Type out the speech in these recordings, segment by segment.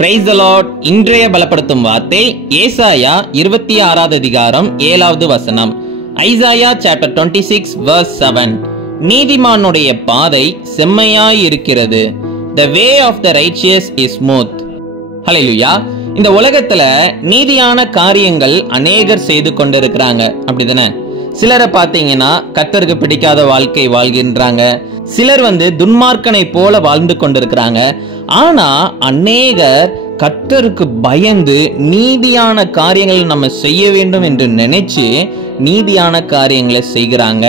Praise the Lord. இன்றைய பலப்படுத்தும் வார்த்தை ஏசாயா 26வது அதிகாரம் 7வது வசனம். Isaiah chapter 26 verse 7. நீதிமானுடைய பாதை செம்மையாய் இருக்கிறது. The way of the righteous is smooth. ஹல்லேலூயா. இந்த உலகத்துல நீதியான காரியங்கள் அநேகர் செய்து கொண்டிருக்கிறாங்க, அப்படிதானே? சிலரை பார்த்தீங்கன்னா கர்த்தருக்கு பிடிக்காத வாழ்க்கை வாழ்கின்றாங்க. சிலர் துன்மார்க்கனை போல வாழ்ந்து கொண்டிருக்கிறாங்க. ஆனா அநேகர் கர்த்தருக்கு பயந்து நீதியான காரியங்களை நம்ம செய்ய வேண்டும் என்று நினைச்சு நீதியான காரியங்களை செய்கிறாங்க.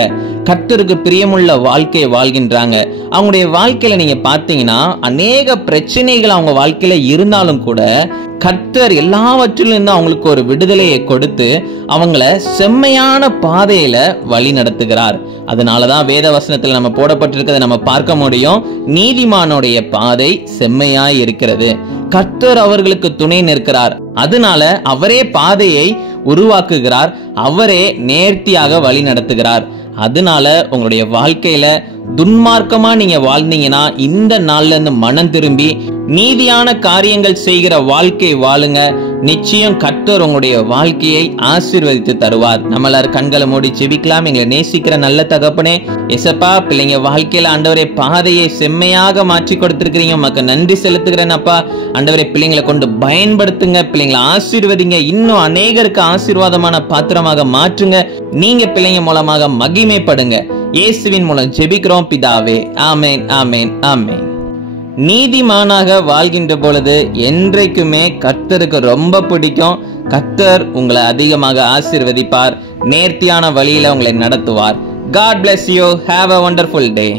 கர்த்தருக்கு பிரியமுள்ள வாழ்க்கையை வாழ்கின்றாங்க. அவங்களுடைய வாழ்க்கையில நீங்க பார்த்தீங்கன்னா அநேக பிரச்சனைகள் அவங்க வாழ்க்கையில இருந்தாலும் கூட கர்த்தர் எல்லாவற்றிலிருந்து அவங்களுக்கு ஒரு விடுதலையை கொடுத்து அவங்கள செம்மையான பாதையில வழி நடத்துகிறார். அதனாலதான் வேத வசனத்தில் நம்ம போடப்பட்டிருக்கிறத நம்ம பார்க்க முடியும். நீதிமானுடைய பாதை செம்மையாய் இருக்கிறது. கர்த்தர் அவர்களுக்கு துணை நிற்கிறார். அதனால அவரே பாதையை உருவாக்குகிறார். அவரே நேர்த்தியாக வழி நடத்துகிறார். அதனால உங்களுடைய வாழ்க்கையில துன்மார்க்கமா நீங்க வாழ்ந்தீங்கன்னா இந்த நாள்ல இருந்து மனம் திரும்பி நீதியான காரியங்கள் செய்கிற வாழ்க்கை வாழுங்க. நிச்சயம் கர்த்தர் உங்களுடைய வாழ்க்கையை ஆசீர்வதித்து தருவார். நம்மளார் கண்களை மூடி ஜெபிக்கலாம். எங்களை நேசிக்கிற நல்ல தகப்பனே, எசப்பா, பிள்ளைங்க வாழ்க்கையில ஆண்டவரே பாதையை செம்மையாக மாற்றி கொடுத்திருக்கிறீங்க. உமக்கு நன்றி செலுத்துகிறேன் அப்பா. ஆண்டவரே பிள்ளைங்களை கொண்டு பயன்படுத்துங்க. பிள்ளைங்களை ஆசீர்வதிங்க. இன்னும் அநேகருக்கு ஆசீர்வாதமான பாத்திரமாக மாற்றுங்க. நீங்க பிள்ளைங்க மூலமாக மகிமைப்படுங்க. இயேசுவின் மூலம் ஜெபிக்கிறோம் பிதாவே. ஆமேன், ஆமேன், ஆமேன். நீதிமானாக வாழ்கின்ற பொழுது என்றைக்குமே கர்த்தருக்கு ரொம்ப பிடிக்கும். கர்த்தர் உங்களை அதிகமாக ஆசீர்வதிப்பார். நேர்த்தியான வழியில உங்களை நடத்துவார். God bless you. Have a wonderful day.